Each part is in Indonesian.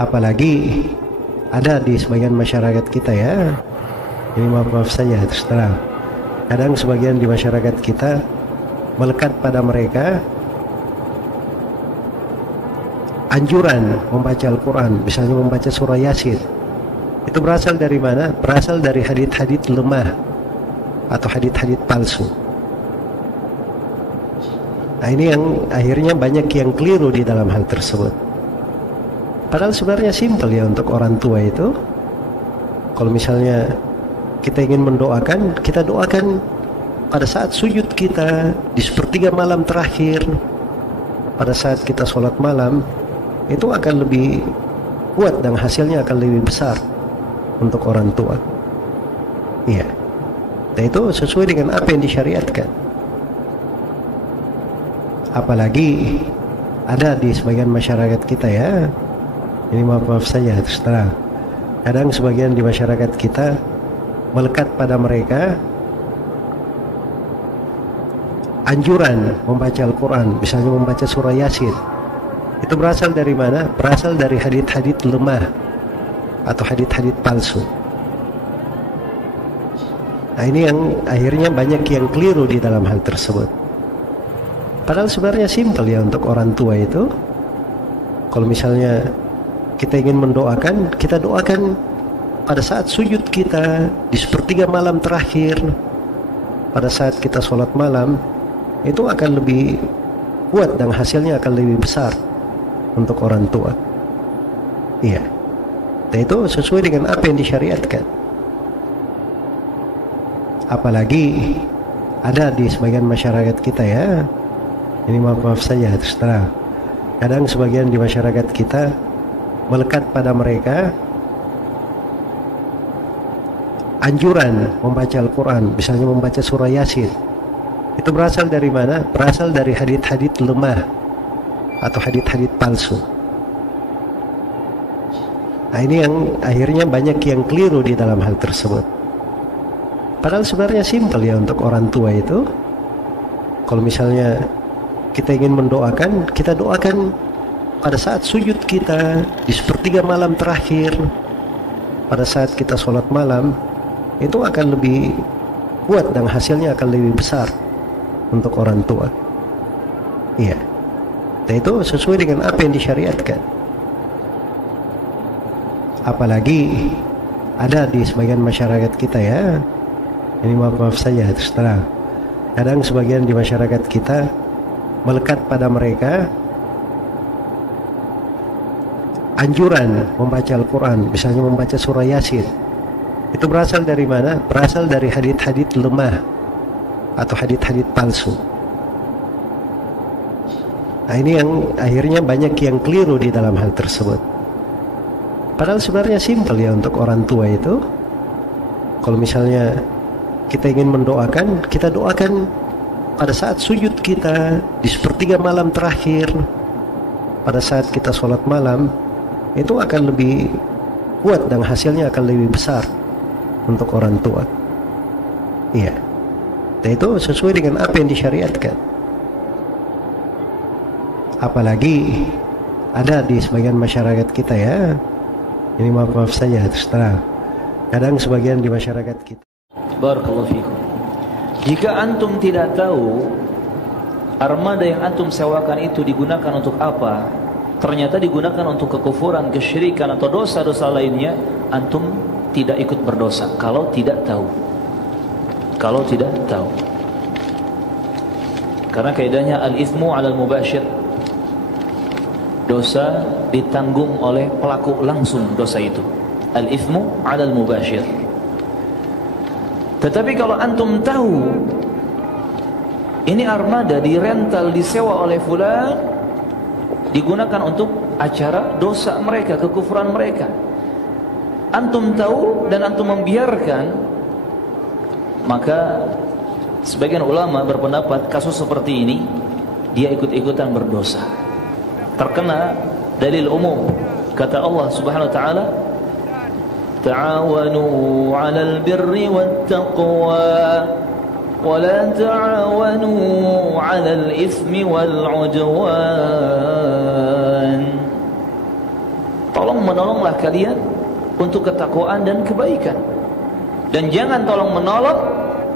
Apalagi ada di sebagian masyarakat kita ya, ini maaf saja terus terang, kadang sebagian di masyarakat kita melekat pada mereka anjuran membaca Al-Quran, misalnya membaca surah Yasin. Itu berasal dari mana? Berasal dari hadits-hadits lemah atau hadits-hadits palsu. Nah, ini yang akhirnya banyak yang keliru di dalam hal tersebut. Padahal sebenarnya simpel ya untuk orang tua itu. Kalau misalnya kita ingin mendoakan, kita doakan pada saat sujud kita di sepertiga malam terakhir, pada saat kita sholat malam, itu akan lebih kuat dan hasilnya akan lebih besar untuk orang tua. Iya. Dan itu sesuai dengan apa yang disyariatkan. Apalagi ada di sebagian masyarakat kita ya, ini maaf saja terus terang, kadang sebagian di masyarakat kita melekat pada mereka anjuran membaca Al-Quran, misalnya membaca surah Yasin. Itu berasal dari mana? Berasal dari hadits-hadits lemah atau hadits-hadits palsu. Nah, ini yang akhirnya banyak yang keliru di dalam hal tersebut. Padahal sebenarnya simpel ya untuk orang tua itu. Kalau misalnya kita ingin mendoakan, kita doakan pada saat sujud kita di sepertiga malam terakhir, pada saat kita sholat malam, itu akan lebih kuat dan hasilnya akan lebih besar untuk orang tua. Iya. Dan itu sesuai dengan apa yang disyariatkan. Apalagi ada di sebagian masyarakat kita ya, ini maaf saja terus terang, kadang sebagian di masyarakat kita melekat pada mereka anjuran membaca Al-Quran, misalnya membaca surah Yasin. Itu berasal dari mana? Berasal dari hadits-hadits lemah atau hadits-hadits palsu. Nah, ini yang akhirnya banyak yang keliru di dalam hal tersebut. Padahal sebenarnya simpel ya untuk orang tua itu. Kalau misalnya kita ingin mendoakan, kita doakan pada saat sujud kita di sepertiga malam terakhir, pada saat kita sholat malam, itu akan lebih kuat dan hasilnya akan lebih besar untuk orang tua. Iya. Dan itu sesuai dengan apa yang disyariatkan. Apalagi ada di sebagian masyarakat kita ya, ini maaf saja terus terang, kadang sebagian di masyarakat kita melekat pada mereka anjuran membaca Al-Quran, misalnya membaca surah Yasin. Itu berasal dari mana? Berasal dari hadits-hadits lemah atau hadits-hadits palsu. Nah, ini yang akhirnya banyak yang keliru di dalam hal tersebut. Padahal sebenarnya simpel ya untuk orang tua itu. Kalau misalnya kita ingin mendoakan, kita doakan pada saat sujud kita di sepertiga malam terakhir, pada saat kita sholat malam, itu akan lebih kuat dan hasilnya akan lebih besar untuk orang tua. Iya. Dan itu sesuai dengan apa yang disyariatkan. Apalagi ada di sebagian masyarakat kita ya, ini maaf saja terus terang, kadang sebagian di masyarakat kita. Barakallahu fikum. Jika antum tidak tahu armada yang antum sewakan itu digunakan untuk apa, ternyata digunakan untuk kekufuran, kesyirikan atau dosa-dosa lainnya, antum tidak ikut berdosa kalau tidak tahu. Kalau tidak tahu. Karena kaidahnya al-ithmu 'alal mubashir. Dosa ditanggung oleh pelaku langsung dosa itu. Al-ithmu 'alal mubashir. Tetapi kalau antum tahu ini armada dirental, disewa oleh fulan, digunakan untuk acara dosa mereka, kekufuran mereka, antum tahu dan antum membiarkan, maka sebagian ulama berpendapat kasus seperti ini dia ikut-ikutan berdosa, terkena dalil umum. Kata Allah Subhanahu wa taala, ta'awanu 'alal birri wattaqwa wa la ta'awanu 'alal itsmi wal 'udwan. tolong menolonglah kalian untuk ketakwaan dan kebaikan, dan jangan tolong menolong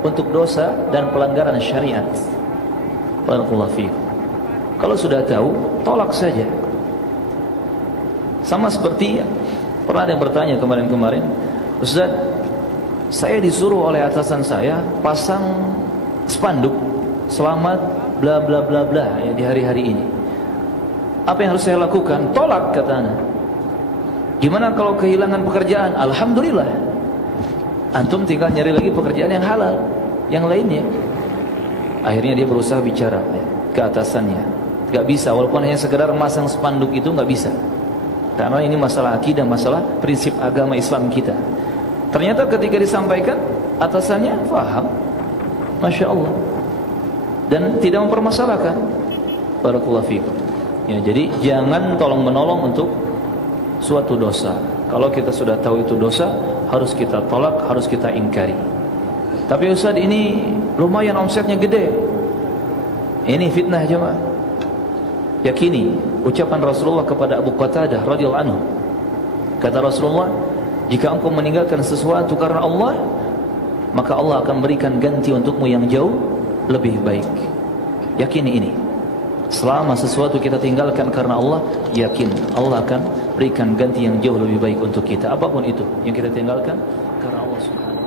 untuk dosa dan pelanggaran syariat. Barakallahu fiikum. Kalau sudah tahu, tolak saja. Sama seperti pernah ada yang bertanya kemarin-kemarin, Ustaz, saya disuruh oleh atasan saya pasang spanduk selamat bla bla bla bla ya di hari-hari ini. Apa yang harus saya lakukan? Tolak, kata ana. Gimana kalau kehilangan pekerjaan? Alhamdulillah, antum tinggal nyari lagi pekerjaan yang halal, yang lainnya. Akhirnya dia berusaha bicara ke atasannya, gak bisa, walaupun hanya sekedar masang spanduk itu gak bisa, karena ini masalah akidah, masalah prinsip agama Islam kita. Ternyata ketika disampaikan, atasannya faham, Masya Allah, dan tidak mempermasalahkan. Barakallahu fiikum. Ya, jadi jangan tolong menolong untuk suatu dosa. Kalau kita sudah tahu itu dosa, harus kita tolak, harus kita ingkari. Tapi Ustaz, ini lumayan omsetnya gede, ini fitnah jemaah. Yakini ucapan Rasulullah kepada Abu Qatadah radhiyallahu anhu. Kata Rasulullah, jika engkau meninggalkan sesuatu karena Allah, maka Allah akan berikan ganti untukmu yang jauh lebih baik. Yakini ini. Selama sesuatu kita tinggalkan karena Allah, yakin Allah akan berikan ganti yang jauh lebih baik untuk kita. Apapun itu yang kita tinggalkan karena Allah Subhanahu.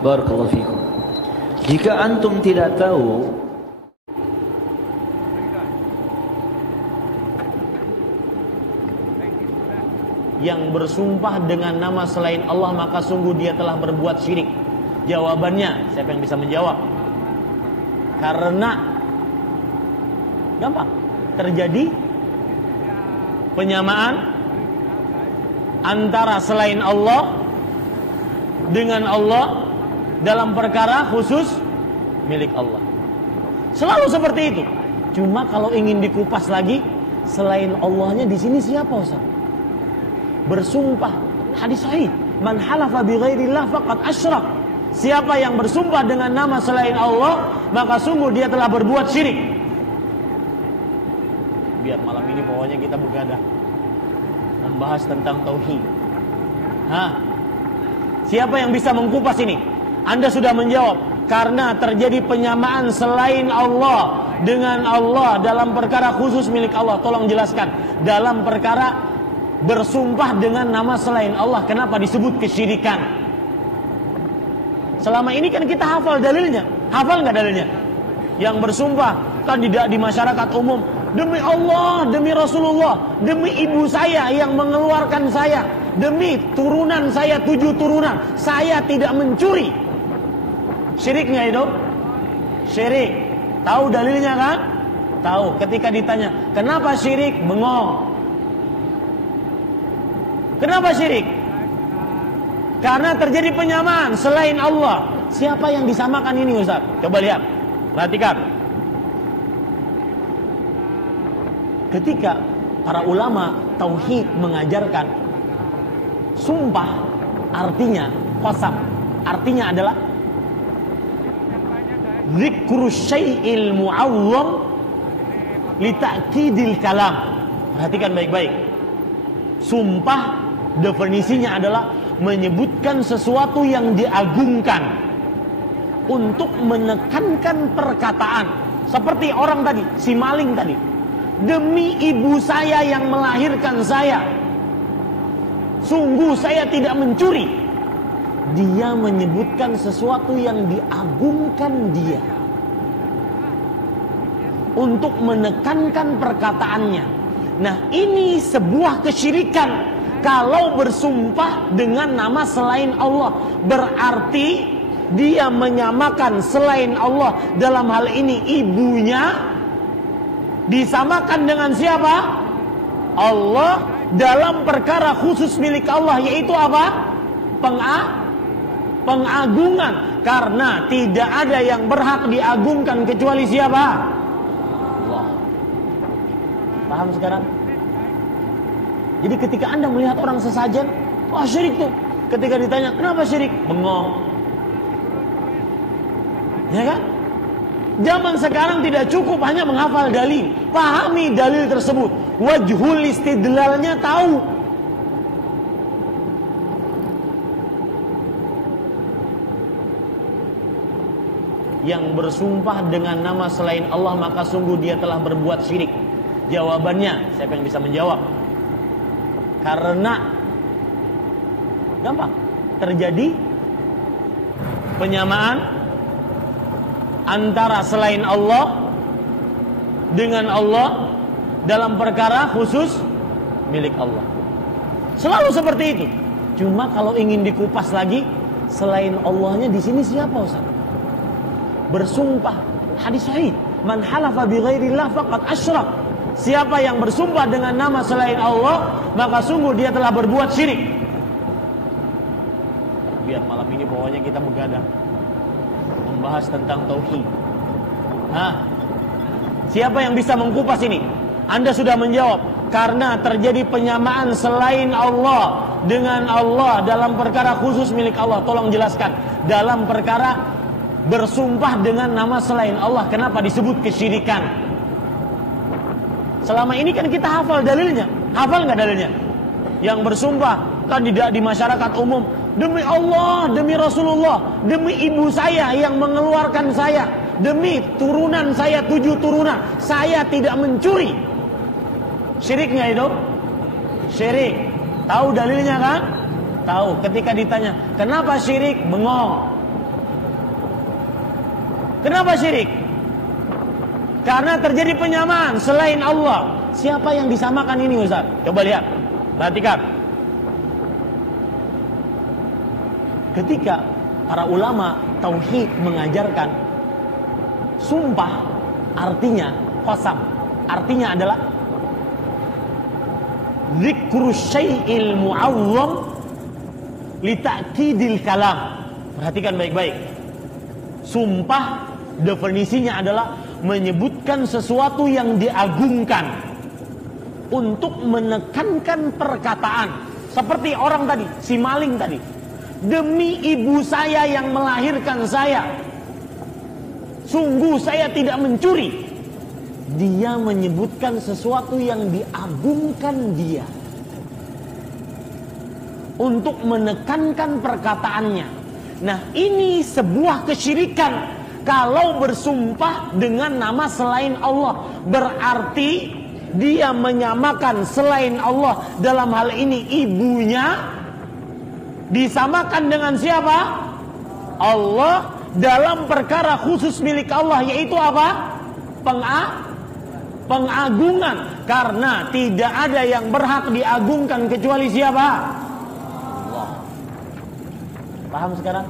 Barakallahu fiikum. Jika antum tidak tahu yang bersumpah dengan nama selain Allah, maka sungguh dia telah berbuat syirik. Jawabannya, siapa yang bisa menjawab? Karena gampang, terjadi penyamaan antara selain Allah dengan Allah dalam perkara khusus milik Allah. Selalu seperti itu. Cuma kalau ingin dikupas lagi, selain Allahnya di sini siapa, Ustaz? Bersumpah, hadis sahih, man halafa bi ghairillah faqad asyrak. Siapa yang bersumpah dengan nama selain Allah, maka sungguh dia telah berbuat syirik. Biar malam ini pokoknya kita begadang membahas tentang tauhid. Siapa yang bisa mengkupas ini? Anda sudah menjawab, karena terjadi penyamaan selain Allah dengan Allah dalam perkara khusus milik Allah. Tolong jelaskan, dalam perkara bersumpah dengan nama selain Allah, kenapa disebut kesyirikan? Selama ini kan kita hafal dalilnya. Hafal nggak dalilnya? Yang bersumpah kan di masyarakat umum, demi Allah, demi Rasulullah, demi ibu saya yang mengeluarkan saya, demi turunan saya 7 turunan, saya tidak mencuri. Syiriknya itu syirik. Tahu dalilnya kan? Tahu. Ketika ditanya, kenapa syirik? Bengong. Kenapa syirik? Karena terjadi penyamaan selain Allah. Siapa yang disamakan ini, Ustaz? Coba lihat, perhatikan. Ketika para ulama tauhid mengajarkan sumpah, artinya qasam, artinya adalah dzikru syai'il mu'azzam li ta'kidil kalam. Perhatikan baik-baik. Sumpah definisinya adalah menyebutkan sesuatu yang diagungkan untuk menekankan perkataan. Seperti orang tadi, si maling tadi, demi ibu saya yang melahirkan saya, sungguh saya tidak mencuri. Dia menyebutkan sesuatu yang diagungkan dia untuk menekankan perkataannya. Nah, ini sebuah kesyirikan. Kalau bersumpah dengan nama selain Allah, berarti dia menyamakan selain Allah. Dalam hal ini ibunya disamakan dengan siapa? Allah dalam perkara khusus milik Allah, yaitu apa? Pengagungan. Karena tidak ada yang berhak diagungkan kecuali siapa? Allah. Paham sekarang? Jadi ketika Anda melihat orang sesajen, wah syirik tuh. Ketika ditanya, kenapa syirik? Bengong. Ya kan? Zaman sekarang tidak cukup hanya menghafal dalil. Pahami dalil tersebut. Wajhul istidlalnya tahu. yang bersumpah dengan nama selain Allah maka sungguh dia telah berbuat syirik. Jawabannya, siapa yang bisa menjawab? Karena gampang, terjadi penyamaan antara selain Allah dengan Allah dalam perkara khusus milik Allah. Selalu seperti itu. Cuma kalau ingin dikupas lagi, selain Allahnya di sini siapa, Ustaz? Bersumpah, hadis sahih, man halafa bi ghairillah faqad asyrak. Siapa yang bersumpah dengan nama selain Allah, maka sungguh dia telah berbuat syirik. Biar malam ini pokoknya kita begadang membahas tentang tauhid. Siapa yang bisa mengkupas ini? Anda sudah menjawab. Karena terjadi penyamaan selain Allah dengan Allah dalam perkara khusus milik Allah. Tolong jelaskan. Dalam perkara bersumpah dengan nama selain Allah, kenapa disebut kesyirikan? Selama ini kan kita hafal dalilnya. Hafal nggak dalilnya? Yang bersumpah kan tidak di masyarakat umum, demi Allah, demi Rasulullah, demi ibu saya yang mengeluarkan saya, demi turunan saya 7 turunan, saya tidak mencuri. Syiriknya itu syirik. Tahu dalilnya kan? Tahu. Ketika ditanya, kenapa syirik? Bengong. Kenapa syirik? Karena terjadi penyamaan selain Allah. Siapa yang disamakan ini, Ustaz? Coba lihat. Perhatikan. Ketika para ulama tauhid mengajarkan sumpah, artinya qasam, artinya adalah dzikru syai'il mu'azzam li ta'kidil kalam. Perhatikan baik-baik. Sumpah definisinya adalah menyebutkan sesuatu yang diagungkan untuk menekankan perkataan. Seperti orang tadi, si maling tadi. Demi ibu saya yang melahirkan saya, sungguh saya tidak mencuri. Dia menyebutkan sesuatu yang diagungkan dia untuk menekankan perkataannya. Nah, ini sebuah kesyirikan. Kalau bersumpah dengan nama selain Allah, berarti dia menyamakan selain Allah. Dalam hal ini ibunya disamakan dengan siapa? Allah dalam perkara khusus milik Allah, yaitu apa? Pengagungan. Karena tidak ada yang berhak diagungkan kecuali siapa? Allah. Paham sekarang?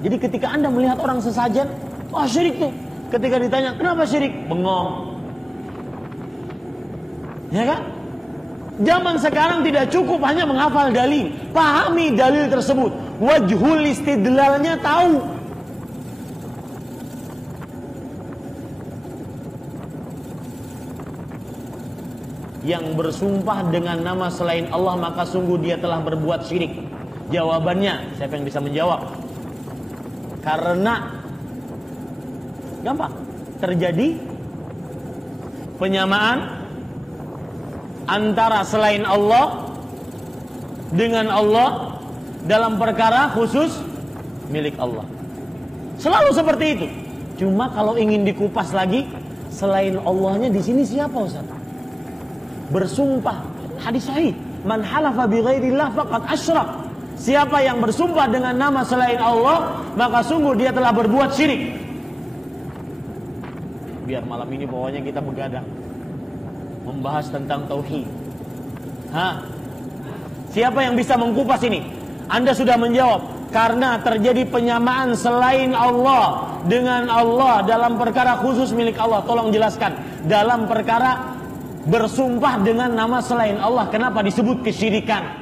Jadi ketika Anda melihat orang sesajen, wah syirik tuh. Ketika ditanya, kenapa syirik? Bengong. Ya kan? Zaman sekarang tidak cukup hanya menghafal dalil. Pahami dalil tersebut. Wajhul istidlalnya tahu. Yang bersumpah dengan nama selain Allah, maka sungguh dia telah berbuat syirik. Jawabannya, siapa yang bisa menjawab? Karena gampang, terjadi penyamaan antara selain Allah dengan Allah dalam perkara khusus milik Allah. Selalu seperti itu. Cuma kalau ingin dikupas lagi, selain Allahnya di sini siapa, Ustaz? Bersumpah, hadis sahih, man halafa bi ghairillah faqad asyrak. Siapa yang bersumpah dengan nama selain Allah, maka sungguh dia telah berbuat syirik. Biar malam ini pokoknya kita begadang membahas tentang tauhid. Siapa yang bisa mengkupas ini? Anda sudah menjawab. Karena terjadi penyamaan selain Allah dengan Allah dalam perkara khusus milik Allah. Tolong jelaskan. Dalam perkara bersumpah dengan nama selain Allah, kenapa disebut kesyirikan?